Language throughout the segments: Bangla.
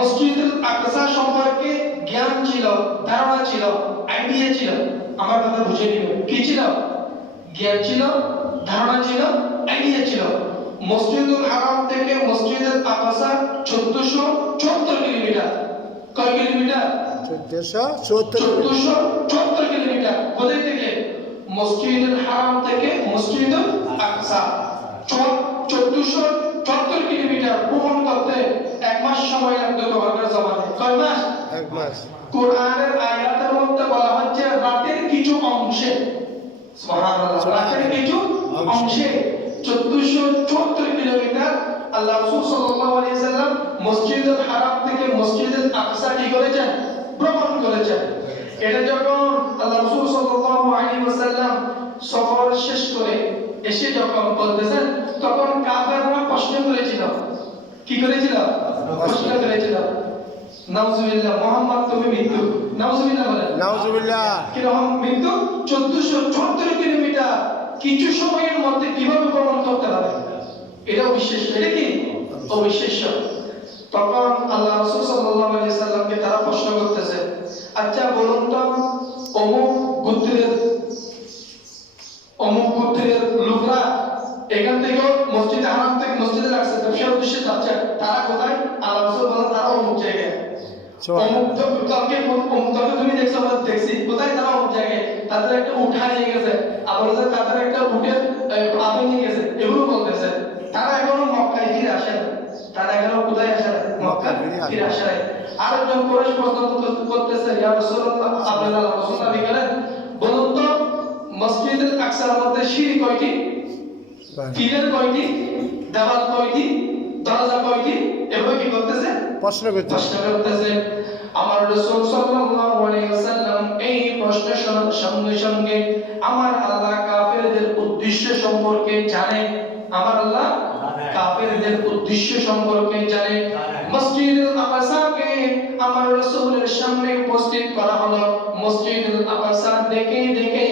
মসজিদুল আকসা সম্পর্কে জ্ঞান ছিল, ধারণা ছিল, আইডিয়া ছিল। আমার কথা বুঝে নিও, কি ছিল? জ্ঞান ছিল, ধারণা ছিল, আইডিয়া ছিল। মসজিদুল হারাম থেকে মসজিদুল আকসা 1474 কিলোমিটার। কয় কিলোমিটার? 1474 কিলোমিটার। কোথায় থেকে? মসজিদুল হারাম থেকে মসজিদুল আকসা 1474 কিলোমিটার ভ্রমণ করতে 1 মাস সময় লাগতো তোমাদের জমানে। কয় মাস? 1 মাস। কোরআনের আয়াতের মধ্যে বলা হচ্ছে রাতের কিছু অংশে, সুবহানাল্লাহ, রাতের কিছু অংশে 1474 কিলোমিটার আল্লাহ রাসূল সাল্লাল্লাহু আলাইহি সাল্লাম মসজিদুল হারাম থেকে মসজিদুল আকসা কি করেছেন? ভ্রমণ করেছেন। এটা যখন আল্লাহ রাসূল সাল্লাল্লাহু আলাইহি ওয়াসাল্লাম সফর শেষ করে এসে যখন বলতেছেন, তখন কাফেররা প্রশ্ন করেছিল। কি করেছিল? প্রশ্ন করেছিল, নাউজুবিল্লাহ, মুহাম্মদ তুমি মৃত্যু। নাউজুবিল্লাহ বলেন। নাউজুবিল্লাহ। কিরকম মৃত্যু? 1474 কিলোমিটার কিছু সময়ের মধ্যে কিভাবে ভ্রমণ করতে পারে? এটা অবিশ্বাস্য। এটা কি? অবিশ্বাস্য। তখন আল্লাহ রাসূল সাল্লাল্লাহু আলাইহি সাল্লামকে তারা প্রশ্ন করতেছে, আচ্ছা বলুন তো, অমুক গোত্রের লোকরা এখান থেকে মসজিদ হারাম থেকে মসজিদে আকসা ব্যবসার উদ্দেশ্যে যাচ্ছে, তারা কোথায়? আল্লাহ রাসূল বলেন তারা অমুক জায়গায়। অমুক কাউকে তুমি দেখছো? আমরা দেখছি। কোথায়? তারা অমুক জায়গায়। তাদের একটা উঠা নিয়ে গেছে, আবার তাদের একটা উটের আবে নিয়ে গেছে, এগুলো বলতেছে। তারা এখনো মক্কায় ফিরে আসে না। তারা এখনো কোথায় আসে না? মক্কা ফিরে আসে না। আরেকজন কুরাইশ প্রশ্ন করতেছে, ইয়া রাসূলুল্লাহ, আপনারা রাসূল নবী বলেন, বলুন তো মসজিদুল আকসার মধ্যে সিঁড়ি কয়টি? পিলার কয়টি? দেওয়াল কয়টি? দরজা কয়টি? এভাবে কি করতেছে? প্রশ্ন করতেছে। আমার রাসূল সাল্লাল্লাহু আলাইহি ওয়াসাল্লাম এই প্রশ্ন শোনার সঙ্গে সঙ্গে আমার আল্লাহ কাফেরদের উদ্দেশ্য সম্পর্কে জানে। আমার আল্লাহ কাফেরদের উদ্দেশ্য সম্পর্কে জানে। মসজিদুল আকসাকে আমার রাসূলের সামনে উপস্থিত করা হলো। মসজিদুল আকসা দেখে দেখে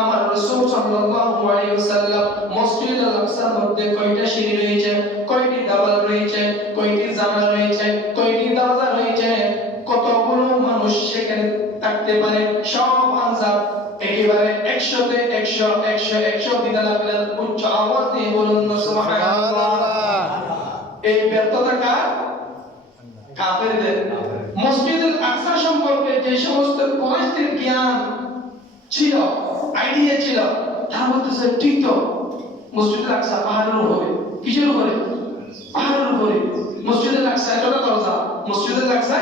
আমার রাসূল সাল্লাল্লাহু আলাইহি ওয়াসাল্লাম মসজিদুল আকসার মধ্যে কয়টা সিঁড়ি রয়েছে, কয়টি দেওয়াল রয়েছে, কয়টি জানালা রয়েছে, কয়টি দরজা রয়েছে, কতগুলো মানুষ সেখানে থাকতে পারে, সব আনসার একেবারে 100তে 100 দিতে লাগলেন। উচ্চ আওয়াজ দিয়ে বলুন সুবহানাল্লাহ। এই ব্যর্থতা কার? কাফেরদের। মসজিদুল আকসা সম্পর্কে যে সমস্ত কুরাইশদের জ্ঞান ছিল, আইডিয়া ছিল, তারা বলতেছে ঠিক তো, মসজিদুল আকসা পাহাড়ের উপরে। কিসের উপরে? পাহাড়ের উপরে। মসজিদুল আকসা এতটা দরজা, মসজিদুল আকসা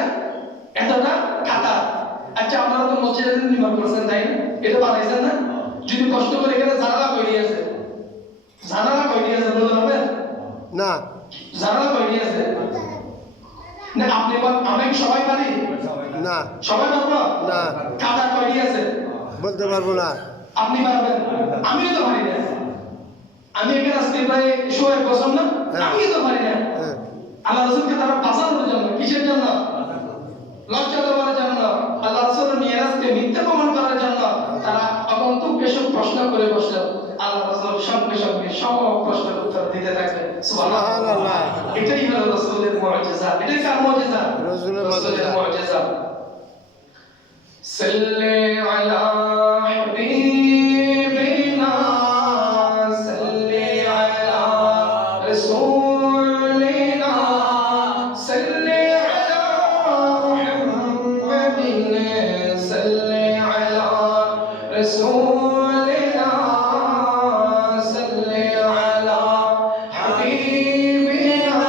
এতটা কাতার। আচ্ছা আপনারা তো মসজিদের নির্মাণ করছেন, তাই না? এটা বানাইছেন না? যদি কষ্ট করে এখানে জানালা কয়টি আছে? জানালা কয়টি আছে বলতে পারবেন? না। জানালা কয়টি আছে? না আপনি আমি সবাই পারি না। সবাই পারবো না। কাতার কয়টি আছে? বলতে পারবো না। আপনি পারবেন? আমিও তো পারি না। আমি এখানে আজকে প্রায় 100 বছর না, আমিও তো পারি না। আল্লাহ রাসূলকে তারা বাঁচানোর জন্য, কিসের জন্য? লজ্জা দেওয়ার জন্য, আল্লাহ রাসূলের মিরাজকে মিথ্যা প্রমাণ করার জন্য তারা অগন্তুক এসব প্রশ্ন করে বসলেন। আল্লাহ রাসূল সঙ্গে সঙ্গে সব প্রশ্নের উত্তর দিতে থাকলেন। সুবহানাল্লাহ। এটাই হলো রাসূলের মুজিজা। এটাই কার মুজিজা? রাসূলের মুজিজা। সাল্লি আলা হাবিবিনা, সাল্লি আলা রাসূলিনা, সাল্লি আলা মুহাম্মাদিন, সাল্লি আলা রাসূলিনা, সাল্লি আলা হাবিবিনা,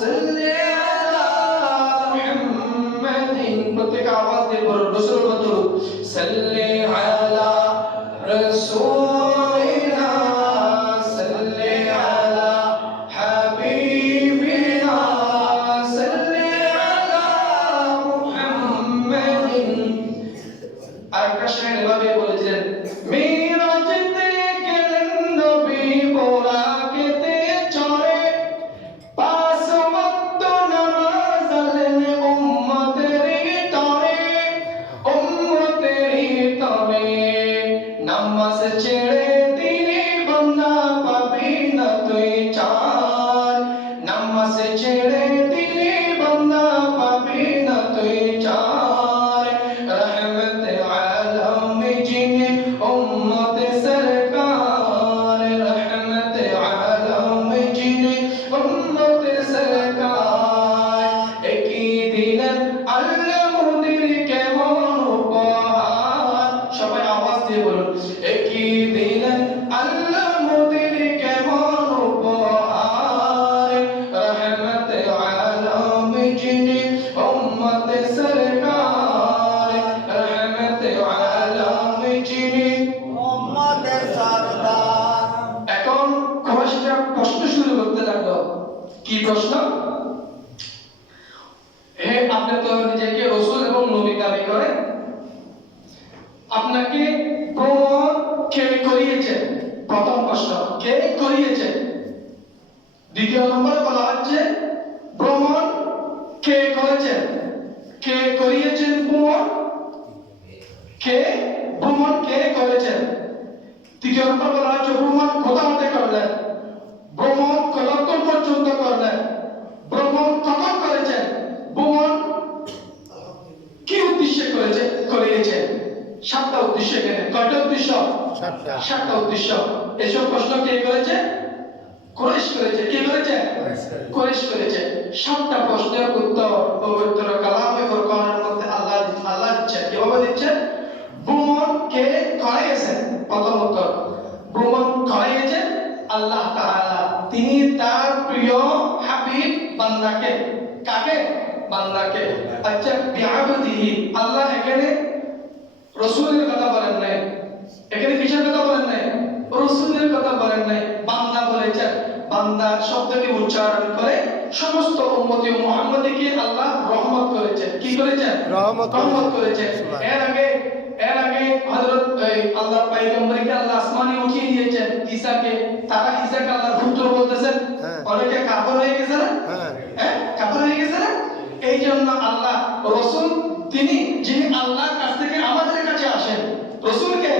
সাল্লি আলা মুহাম্মাদিন। প্রত্যেক আওয়াজ দিয়ে বলুন রাসূল কত? সাল্লি আলা রাসূলিনা, সাল্লি আলা হাবিবিনা, সাল্লি আলা মুহাম্মাদিন। আরেকটা শায়র এভাবে বলেছিলেন, মিরাজতে গেলেন নবী বোরাকেতে চড়ে, 5 ওয়াক্ত নামাজ আলেন উম্মতের তরে, নামাজ ছেড়ে দিলে বান্দা পাবি না তুই চার, নামাজ ছেড়ে দিলে বান্দা হে আপনি তো নিজেকে রাসূল এবং নবী দাবি করেন, আপনাকে ভ্রমণ কে করিয়েছে? প্রথম প্রশ্ন, কে করিয়েছে? দ্বিতীয় নম্বরে বলা হচ্ছে ভ্রমণ কে করেছেন? কে করিয়েছেন ভ্রমণ? কে ভ্রমণ কে করেছেন? তৃতীয় নম্বর বলা হচ্ছে ভ্রমণ কোথা হতে করলেন? ভ্রমণ কতক্ষণ পর্যন্ত করলেন? ভ্রমণ কখন করেছেন? ভ্রমণ কি উদ্দেশ্যে করিয়েছেন? সাতটা উদ্দেশ্য এখানে। কয়টা উদ্দেশ্য? সাতটা উদ্দেশ্য। এসব প্রশ্ন কে করেছে? কুরাইশ করেছে। কে করেছে? কুরাইশ করেছে। সাতটা প্রশ্নের উত্তর পবিত্র কালামে ফুরকানের মধ্যে আল্লাহ দিচ্ছেন। কিভাবে দিচ্ছেন? ভ্রমণ কে করাইয়েছেন? প্রথম উত্তর, ভ্রমণ করাইয়েছেন আল্লাহ তাআলা। তিনি তার প্রিয় হাবিব বান্দাকে। কাকে? বান্দাকে। আচ্ছা, বিআবদিহি, আল্লাহ এখানে রাসূলের কথা বলেন নাই, এখানে কিসের কথা বলেন নাই? রাসূলের কথা বলেন নাই, বান্দা বলেছেন। বান্দা শব্দটি উচ্চারণ করে সমস্ত উম্মতি মুহাম্মাদীকে আল্লাহ রহমত করেছেন। কি করেছেন? রহমত করেছেন। এর আগে হযরত আল্লাহ পয়গম্বরকে আল্লাহ আসমানে উঠিয়ে দিয়েছেন ঈসাকে। তারা ঈসাকে আল্লাহর পুত্র বলতেছেন। অনেকে কাফের হয়ে গেছে না? কাফের হয়ে গেছে না? এই জন্য আল্লাহ রাসূল তিনি যিনি আল্লাহর কাছ থেকে আমাদের কাছে আসেন। রাসূলকে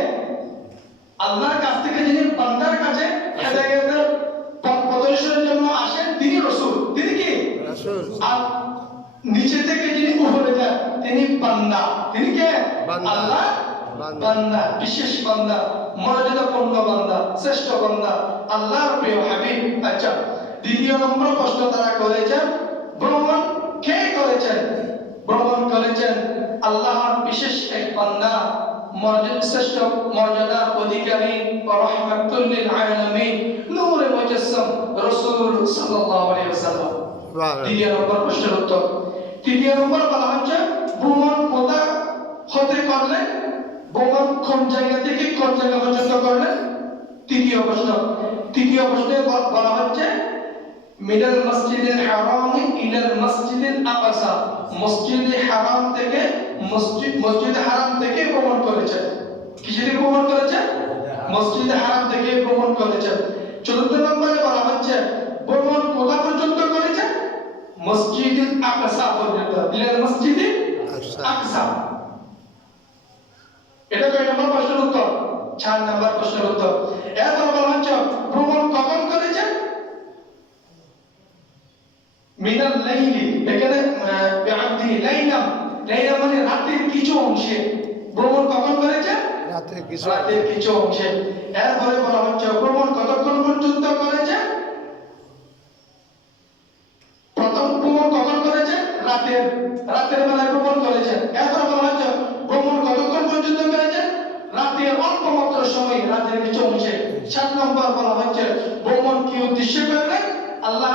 আল্লাহর কাছ থেকে যিনি বান্দার কাছে হেদায়েতের পথ প্রদর্শনের জন্য আসেন, তিনি রাসূল। তিনি কি? রাসূল। আর নিচে থেকে যিনি উপরে যান তিনি বান্দা। তিনি কে? আল্লাহ বান্দা, বিশেষ বান্দা, মর্যাদাপূর্ণ বান্দা, শ্রেষ্ঠ বান্দা, আল্লাহর প্রিয় হাবিব। আচ্ছা, দ্বিতীয় নম্বর প্রশ্ন তারা করেছেন ভ্রমণ কে করেছেন? ভ্রমণ করেছেন আল্লাহর বিশেষ এক বান্দা, শ্রেষ্ঠ মর্যাদার অধিকারী, রাহমাতুল লিল আলামিন, নূরে মুজাসসাম রাসূল সাল্লাল্লাহু আলাইহি ওয়াসাল্লাম। দ্বিতীয় নম্বর প্রশ্নের উত্তর। তৃতীয় নম্বর বলা হচ্ছে ভ্রমণ কোথা হতে করলেন? ভ্রমণ কোন জায়গা থেকে কোন জায়গা পর্যন্ত করলেন? তৃতীয় প্রশ্ন। তৃতীয় প্রশ্নে বলা হচ্ছে মিনাল মসজিদুল হারাম ইলাল মসজিদুল আকসা, মসজিদে হারাম থেকে মসজিদে হারাম থেকে ভ্রমণ করেছেন। কিসের ভ্রমণ করেছেন? মসজিদে হারাম থেকে ভ্রমণ করেছেন। চতুর্থ নম্বরে বলা হচ্ছে ভ্রমণ কোথা পর্যন্ত করেছেন? মসজিদুল আকসা পর্যন্ত। ইলাল মসজিদুল আকসা। এটা কয় নম্বর প্রশ্নের উত্তর? 4 নম্বর প্রশ্নের উত্তর। এরপর বলা হচ্ছে ভ্রমণ কখন করেছেন? মিনাল লাইলি, এখানে বিআবদিহি লাইলাম, লাইলাম মানে রাতের কিছু অংশে। ভ্রমণ কখন করেছেন? রাতের কিছু অংশে। এরপরে বলা হচ্ছে ভ্রমণ কতক্ষণ পর্যন্ত করেছেন? প্রথম ভ্রমণ কখন করেছেন? রাতের বেলায় ভ্রমণ করেছেন। এরপরে বলা হচ্ছে ভ্রমণ কতক্ষণ পর্যন্ত করেছেন? রাতের অল্প মাত্র সময়, রাতের কিছু অংশে। 7 নম্বর বলা হচ্ছে ভ্রমণ কি উদ্দেশ্যে করলেন? আল্লাহ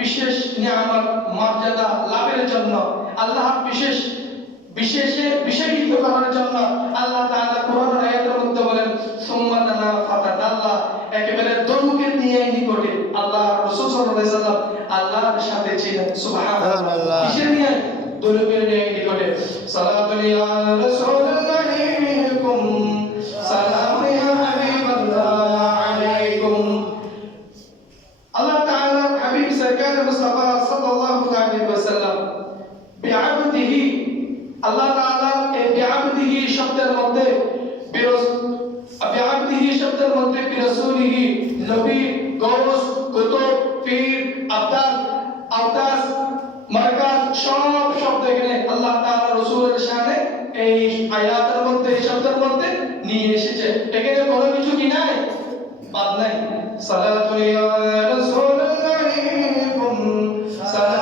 বিশেষ নিয়ামত মর্যাদা লাভের জন্য, আল্লাহ বিশেষিত করার জন্য। আল্লাহ তাআলা কোরআনের আয়াতের মধ্যে বলেন সুম্মা দানা ফাতাদাল্লা, একেবারে দলুকে নিয়ে নিকটে আল্লাহ রাসূল সাল্লাল্লাহু আলাইহি ওয়াসাল্লাম আল্লাহর সাথে ছিলেন। সুবহানাল্লাহ। কিসের নিয়ে? দলুকে নিয়ে নিকটে। সালাতুল ইয়া রাসূলুল্লাহিকুম, সালাম ইয়া হাবিবাল্লাহ আলাইকুম। আল্লাহ তাআলা হাবিব সরকার মুস্তাফা সাল্লাল্লাহু আলাইহি ওয়াসাল্লাম বিআবদিহি, আল্লাহ তাআলা এই বিআবদিহি শব্দের মধ্যে বিরাসূলিহি, নবী, গৌস, কুতুব, পীর, আবদাল, আওতাস, মারকাজ সব শব্দ এখানে আল্লাহ তাআলা রাসূলের শানে এই আয়াতের মধ্যে, এই শব্দের মধ্যে নিয়ে এসেছে। এখানে কোনো কিছু কি নাই? বাদ নাই। সালাতুল ইয়া